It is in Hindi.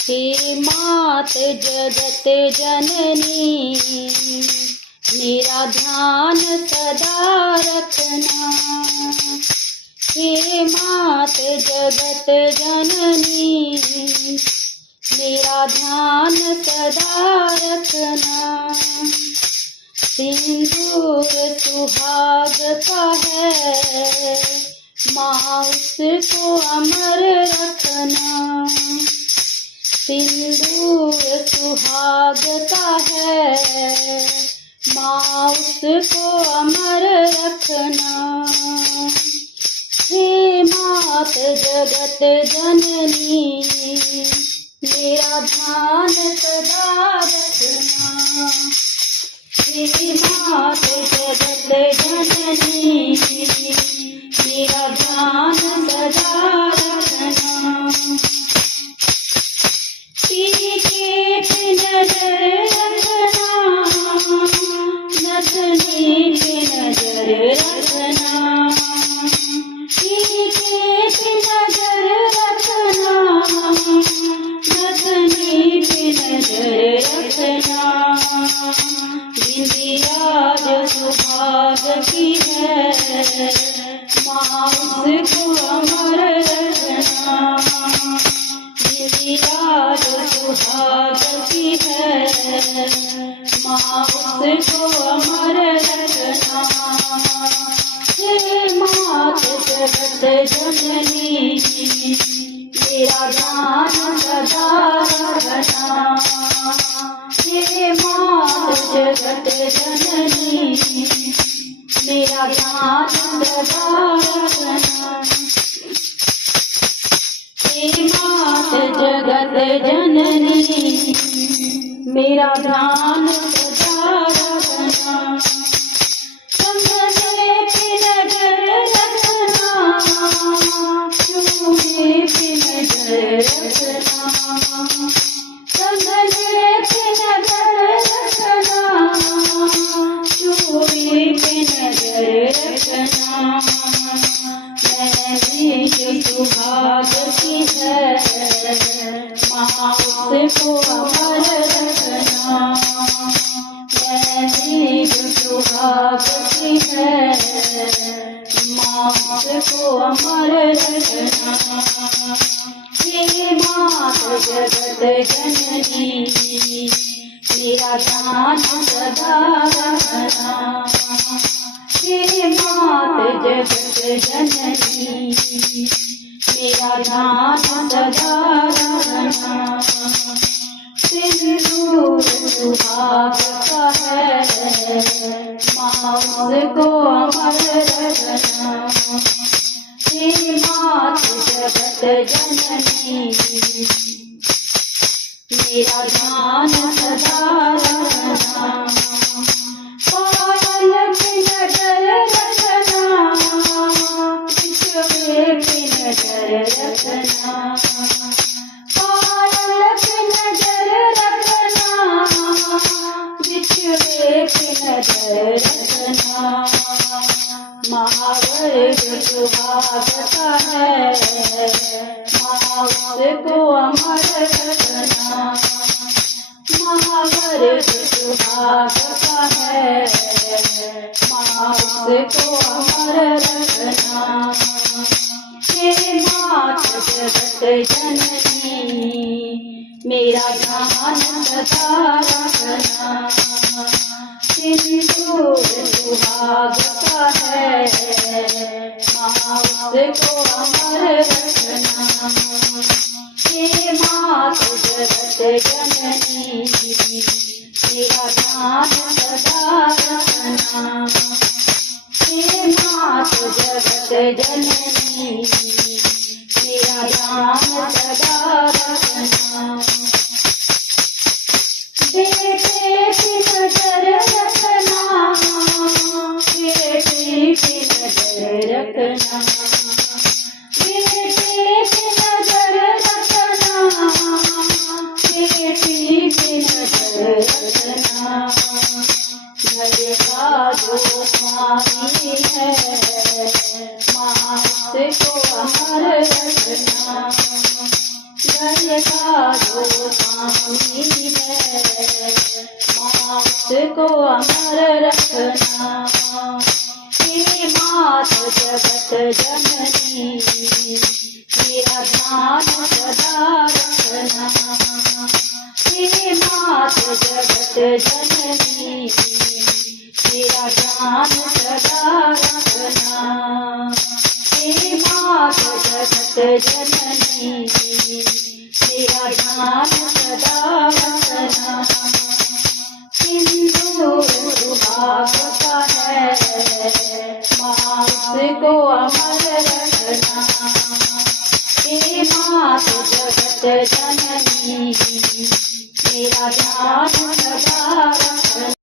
हे मात जगत जननी मेरा ध्यान सदा रखना। हे मात जगत जननी मेरा ध्यान सदा रखना। सिंदूर सुहाग का है माँ उसको अमर रखना। सिंदूर सुहाग का है माँ उसको अमर रखना। हे मात जगत जननी मेरा ध्यान सदा रखना। हे मात जगत जननी मेरा ध्यान सदा रखना। पीछे पे नजर रखना, नथनी पे नजर रखना। पीछे पे नजर रखना, नथनी पे नजर रखना। बिंदिया जो सुहाग की है माँ उसको अमर रखना। बिंदिया जो सुहाग की है माँ उसको अमर रखना। हे मात जगत जननी मेरा ध्यान सदा रखना। हे मात जगत जननी मेरा ध्यान सदा रखना। हे मात जगत जननी मेरा ध्यान सदा रखना। संभले पे नजर रखना, चूमे पे नजर रखना। संभले पे नजर रखना, चूमे पे नजर रखना। मैंने जो सुहाग की है माँ उसको अमर रखना। मैंने जो सुहाग की है माँ उसको अमर रखना। हे मात जगत जननी मेरा ध्यान सदा रखना। हे मात जगत जननी मेरा ध्यान सदा रखना। सिंदूर सुहाग का है माँ उसको अमर रखना। हे मात जगत जननी मेरा ध्यान सदा रखना। पायल पे नजर रखना, बिछुए पे नजर रखना। पायल पे नजर रखना, बिछुए पे नजर रखना। महावर जो सुहाग का है माँ उसको अमर रखना। महावर जो सुहाग का है माँ उसको अमर रखना। हे मात जगत जननी मेरा ध्यान सदा रखना। सिंदूर सुहाग का है माँ उसको अमर रखना। हे मात जगत जननी मेरा ध्यान सदा रखना। हे मात जगत जननी मेरा ध्यान सदा रखना। बेटे पे नजर रखना, बेटी पे नजर रखना। बेटे पे नजर रखना, बेटी पे नजर रखना। गोस्वामी है। मात को अमर रखना, हे मात जगत जननी, मेरा ध्यान सदा रखना। हे मात जगत जननी, मेरा ध्यान सदा रखना। हे मात जगत जननी,